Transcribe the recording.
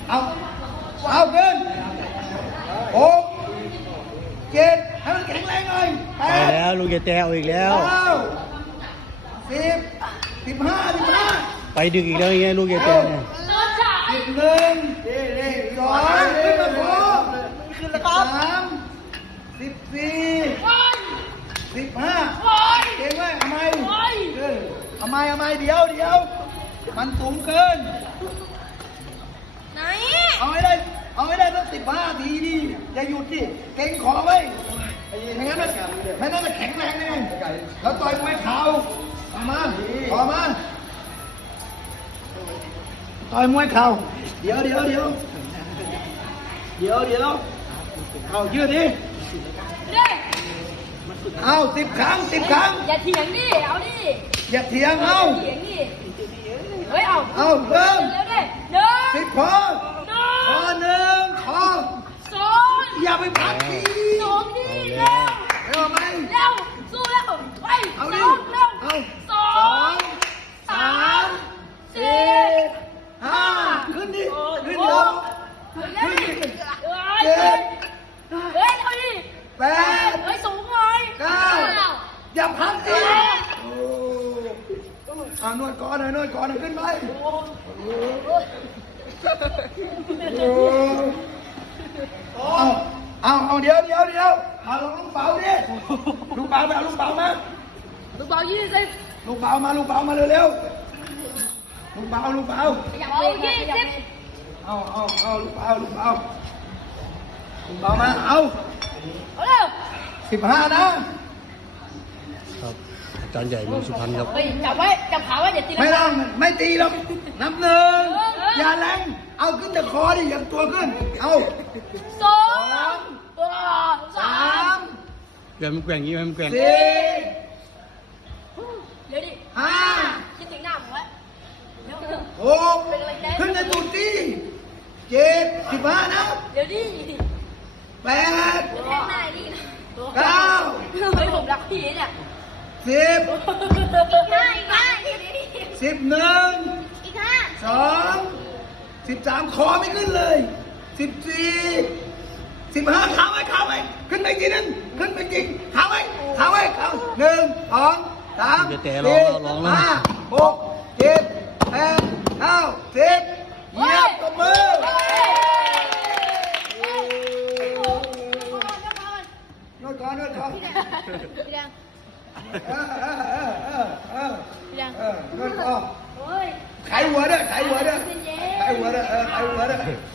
เอาเอาขึ้นหกเจ็ดให้มันแข็งแรงหน่อยแปไปดแล้วลูกเกแตเอาอีกแล้วเก้าสิบ15 ไปดึกอีกแล้วไงลูกเกแตเนี่ย 11 12ขึ้นมาพอ13 14 15เก่งไหมทำไมทำไมเดี๋ยวมันสูงเกินไหนเอาให้ได้สัก15 ทีดิอย่าหยุดดิเก่งขอไว้ไม่งั้นมันแข็งแรงไงแล้วต่อยมวยเข่าเอามาขอมาต่อยมวยเข่าเดี๋ยวเอายืดดิเด้ยเอา10 ครั้งอย่าเถียงดิเอาดิอย่าเถียงเอาเถียงดิเฮ้ยเอาเริ่มเร็วดิหนึ่ง 10 พอหนึ่งขอสองอย่าไปพักทีสองดิเร็วเอาไหมเร็วสู้เร็วไปเอาสดิองเร็วเอาสอง 2 3 สี่ 4 5ขึ้นดิขึ้นเดี๋ยวเฮ้ยเจ็ดเฮ้ยเอาดิแปดเฮ้ยสูงหน่อย 9อย่าพักดิโอ้นวดก่อนหน่อยขึ้นไปเอาเดี๋ยวเอาลูกเบาดิลูกเบามาลูกเบามาลูกบอล20 ลูกเบามาเร็วๆลูกเบาเอา20 เอาลูกเบาลูกเบามาเอาเอาเร็ว 15นะครับอาจารย์ใหญ่เมืองสุพรรณครับเฮ้ยจับไว้จับขาไว้อย่าตีไม่ลัต้องกาไม่ตีหรอกนับหนึ่งอย่าแรงเอาขึ้นแต่คอดิอย่างตัวขึ้นเอาสองสามแกมันแกว่งอย่างนี้มันแกว่ง 4 เดี๋ยวดิ 5 คิดถึงหน้าผมไว้เดี๋ยว 6ขึ้นในตุดดิ7 15นะเดี๋ยวดิ 8 เดี๋ยวแค่หน้าดินะ 9 เฮ้ยผมรักพี่เนี่ย 10 อีกห้าอีกห้า 11 อีกห้า 13 คอไม่ขึ้นเลย14 15ขาไว้ขึ้นไปทีนึงขึ้นไปจริงขาไว้1 2 3 4 5 6 7 8 9 10เยียบกับมือนวดก่อนนวดก่อนไขหัวด้วยไขหัวด้วย